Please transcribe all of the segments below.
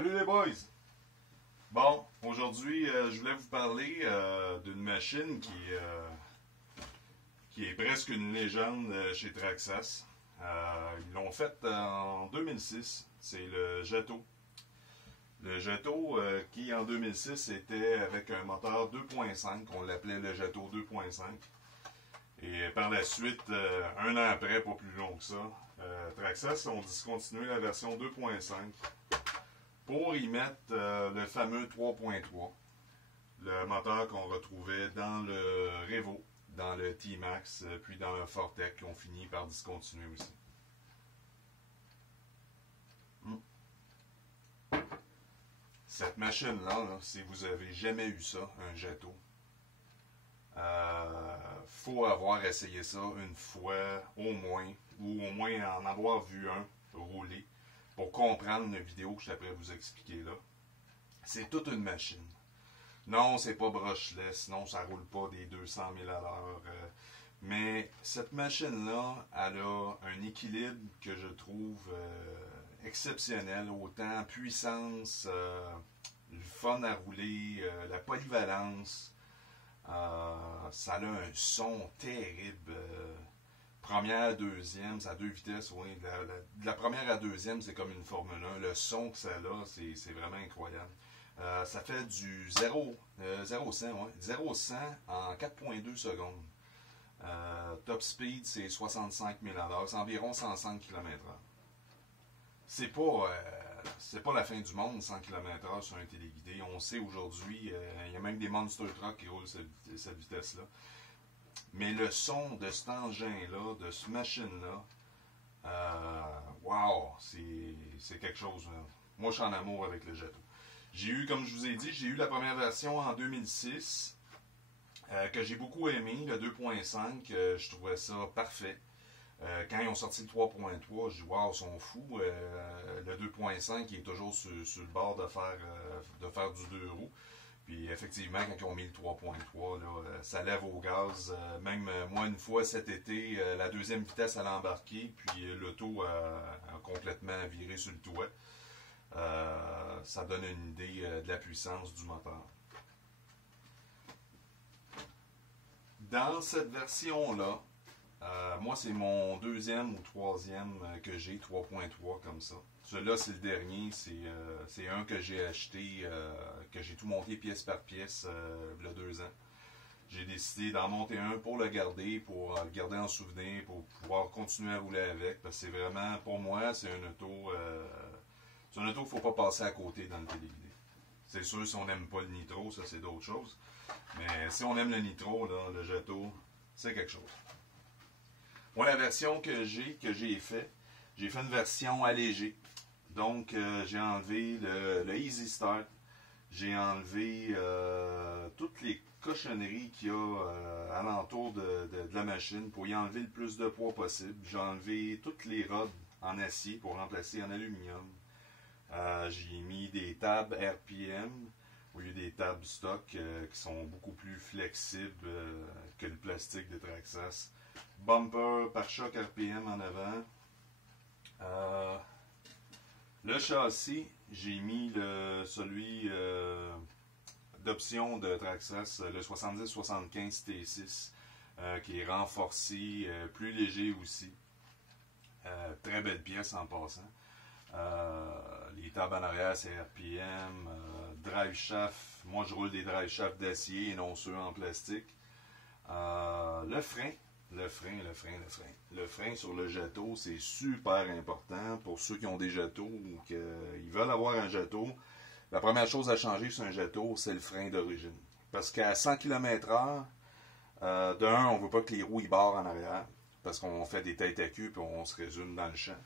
Salut les boys! Bon, aujourd'hui, je voulais vous parler d'une machine qui est presque une légende chez Traxxas. Ils l'ont faite en 2006. C'est le Jetto. Le Jetto qui, en 2006, était avec un moteur 2.5. On l'appelait le Jetto 2.5. Et par la suite, un an après, pas plus long que ça, Traxxas ont discontinué la version 2.5 pour y mettre le fameux 3.3, le moteur qu'on retrouvait dans le Revo, dans le T-Max, puis dans le Fortec, qu'on finit par discontinuer aussi. Cette machine-là, si vous avez jamais eu ça, un Jetto, faut avoir essayé ça une fois au moins, ou au moins en avoir vu un rouler, pour comprendre la vidéo que je suis après vous expliquer là. C'est toute une machine. Non, c'est pas brushless, non, ça roule pas des 200 000 à l'heure. Mais cette machine-là, elle a un équilibre que je trouve exceptionnel, autant puissance, le fun à rouler, la polyvalence. Ça a un son terrible. Première, deuxième, ça a 2 vitesses, oui. De la première à deuxième, c'est comme une Formule 1. Le son que ça a, c'est vraiment incroyable. Ça fait du 0-100 en 4.2 secondes. Top speed, c'est 65 000 à l'heure. C'est environ 105 km/h. C'est pas la fin du monde, 100 km/h sur un téléguidé. On sait aujourd'hui, il y a même des monster trucks qui roulent cette vitesse-là. Mais le son de cet engin-là, de cette machine-là, wow, c'est quelque chose. Là. Moi, je suis en amour avec le Jetto. J'ai eu, comme je vous ai dit, j'ai eu la première version en 2006, que j'ai beaucoup aimé, le 2.5, je trouvais ça parfait. Quand ils ont sorti le 3.3, j'ai dit, wow, ils sont fous. Le 2.5, il est toujours sur le bord de faire du 2 roues. Puis effectivement, quand ils ont mis le 3.3, ça lève au gaz. Même moi, une fois cet été, la deuxième vitesse elle a embarqué, puis l'auto a complètement viré sur le toit. Ça donne une idée de la puissance du moteur. Dans cette version-là, moi c'est mon deuxième ou troisième que j'ai, 3.3 comme ça. Celui-là, c'est le dernier. C'est un que j'ai acheté, que j'ai tout monté pièce par pièce il y a 2 ans. J'ai décidé d'en monter un pour le garder en souvenir, pour pouvoir continuer à rouler avec. Parce que c'est vraiment, pour moi, c'est un auto qu'il ne faut pas passer à côté dans le téléguidé. C'est sûr, si on n'aime pas le nitro, ça c'est d'autres choses. Mais si on aime le nitro, là, le Jetto, c'est quelque chose. Moi, la version que j'ai fait une version allégée. Donc, j'ai enlevé le Easy Start. J'ai enlevé toutes les cochonneries qu'il y a alentour de la machine pour y enlever le plus de poids possible. J'ai enlevé toutes les rods en acier pour remplacer en aluminium. J'ai mis des tables RPM au lieu des tables stock qui sont beaucoup plus flexibles que le plastique de Traxxas. Bumper pare-choc RPM en avant. Le châssis, j'ai mis celui d'option de Traxxas, le 70-75 T6, qui est renforcé, plus léger aussi. Très belle pièce en passant. Les tables en arrière, c'est RPM. Drive shaft, moi je roule des drive shafts d'acier et non ceux en plastique. Le frein sur le Jetto, c'est super important pour ceux qui ont des Jettos ou qui veulent avoir un Jetto. La première chose à changer sur un Jetto, c'est le frein d'origine. Parce qu'à 100 km/h, de un, on ne veut pas que les roues y barrent en arrière, parce qu'on fait des têtes à queue et on se résume dans le champ.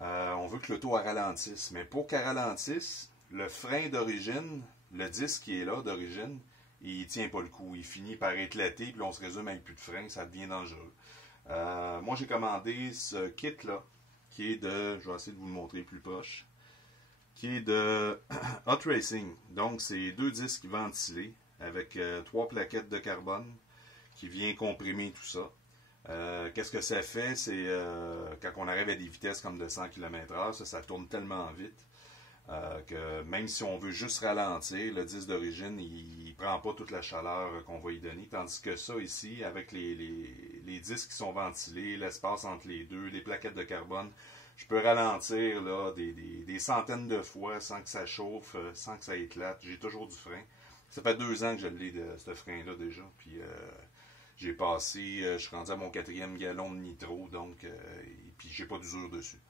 On veut que l'auto ralentisse. Mais pour qu'elle ralentisse, le frein d'origine, le disque qui est là d'origine, il tient pas le coup. Il finit par éclater, puis on se résume avec plus de frein, ça devient dangereux. Moi, j'ai commandé ce kit-là, qui est de, je vais essayer de vous le montrer plus proche, qui est de Hot Racing. Donc, c'est 2 disques ventilés avec 3 plaquettes de carbone qui vient comprimer tout ça. Qu'est-ce que ça fait? C'est quand on arrive à des vitesses comme de 100 km/h, ça tourne tellement vite. Que même si on veut juste ralentir, le disque d'origine, il ne prend pas toute la chaleur qu'on va y donner. Tandis que ça ici, avec les disques qui sont ventilés, l'espace entre les deux, les plaquettes de carbone, je peux ralentir là, des centaines de fois sans que ça chauffe, sans que ça éclate. J'ai toujours du frein. Ça fait 2 ans que je l'ai de ce frein-là déjà. Puis j'ai passé, je suis rendu à mon 4e gallon de nitro, donc et puis j'ai pas d'usure dessus.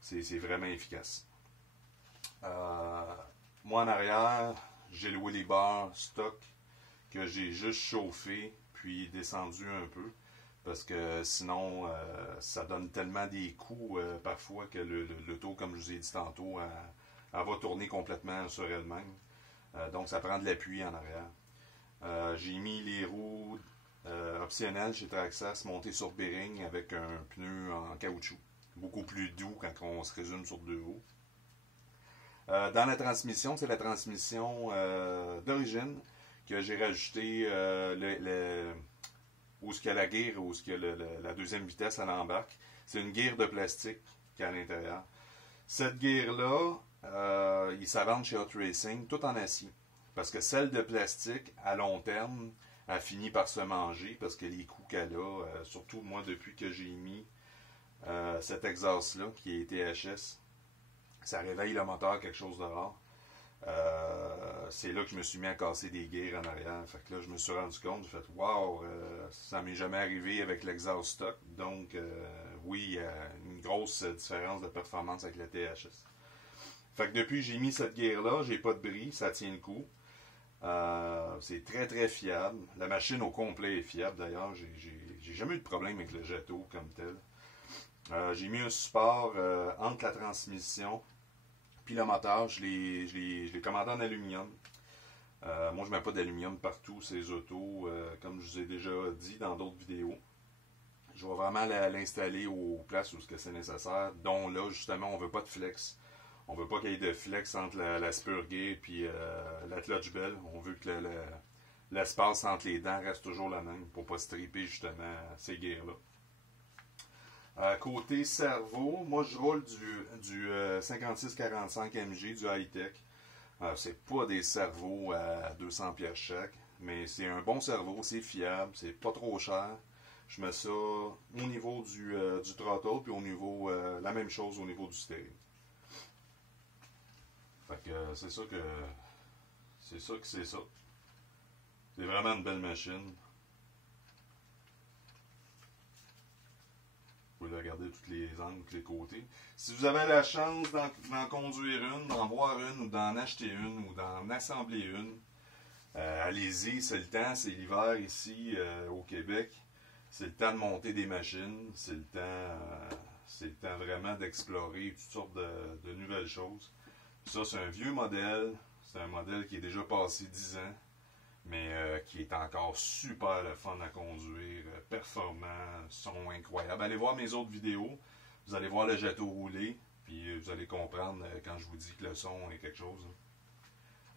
C'est vraiment efficace. Moi en arrière, j'ai loué les barres stock que j'ai juste chauffé puis descendu un peu parce que sinon ça donne tellement des coups parfois que l'auto, comme je vous ai dit tantôt, elle va tourner complètement sur elle-même. Donc ça prend de l'appui en arrière. J'ai mis les roues optionnelles chez Traxxas montées sur bearing avec un pneu en caoutchouc, beaucoup plus doux quand on se résume sur 2 roues. Dans la transmission, c'est la transmission d'origine que j'ai rajouté où est-ce qu'il y a la gear, où est-ce qu'il y a la deuxième vitesse à l'embarque. C'est une gear de plastique qui est à l'intérieur. Cette gear-là, il s'avance chez Hot Racing, tout en acier. Parce que celle de plastique, à long terme, a fini par se manger parce que les coups qu'elle a, surtout moi depuis que j'ai mis cet exhaust-là, qui est THS, ça réveille le moteur quelque chose de rare. C'est là que je me suis mis à casser des gears en arrière. Fait que là, je me suis rendu compte, j'ai fait « Wow, ça m'est jamais arrivé avec l'exhaust stock. » Donc, oui, il y a une grosse différence de performance avec la THS. Fait que depuis que j'ai mis cette gear-là, j'ai pas de bris, ça tient le coup. C'est très très fiable. La machine au complet est fiable d'ailleurs. J'ai jamais eu de problème avec le Jetto comme tel. J'ai mis un support entre la transmission puis le moteur. Je l'ai commandé en aluminium. Moi, je ne mets pas d'aluminium partout ces autos, comme je vous ai déjà dit dans d'autres vidéos. Je vais vraiment l'installer aux places où c'est nécessaire, dont là, justement, on ne veut pas de flex. On ne veut pas qu'il y ait de flex entre la spur-gear et la clutch bell. On veut que l'espace entre les dents reste toujours le même pour ne pas stripper justement ces gears-là. Côté cerveau, moi je roule du 5645 MG, du high-tech. C'est pas des cerveaux à 200 pièces chaque, mais c'est un bon cerveau, c'est fiable, c'est pas trop cher. Je mets ça au niveau du throttle, puis au niveau la même chose au niveau du stéréo. Fait que c'est ça. C'est vraiment une belle machine. Vous pouvez regarder tous les angles, tous les côtés. Si vous avez la chance d'en conduire une, d'en voir une, ou d'en acheter une, ou d'en assembler une, allez-y, c'est le temps, c'est l'hiver ici au Québec. C'est le temps de monter des machines, c'est le temps vraiment d'explorer toutes sortes de nouvelles choses. Ça, c'est un vieux modèle, c'est un modèle qui est déjà passé 10 ans, mais qui est encore super le fun à conduire, performant, son incroyable. Allez voir mes autres vidéos, vous allez voir le Jetto rouler, puis vous allez comprendre quand je vous dis que le son est quelque chose.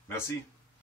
Merci.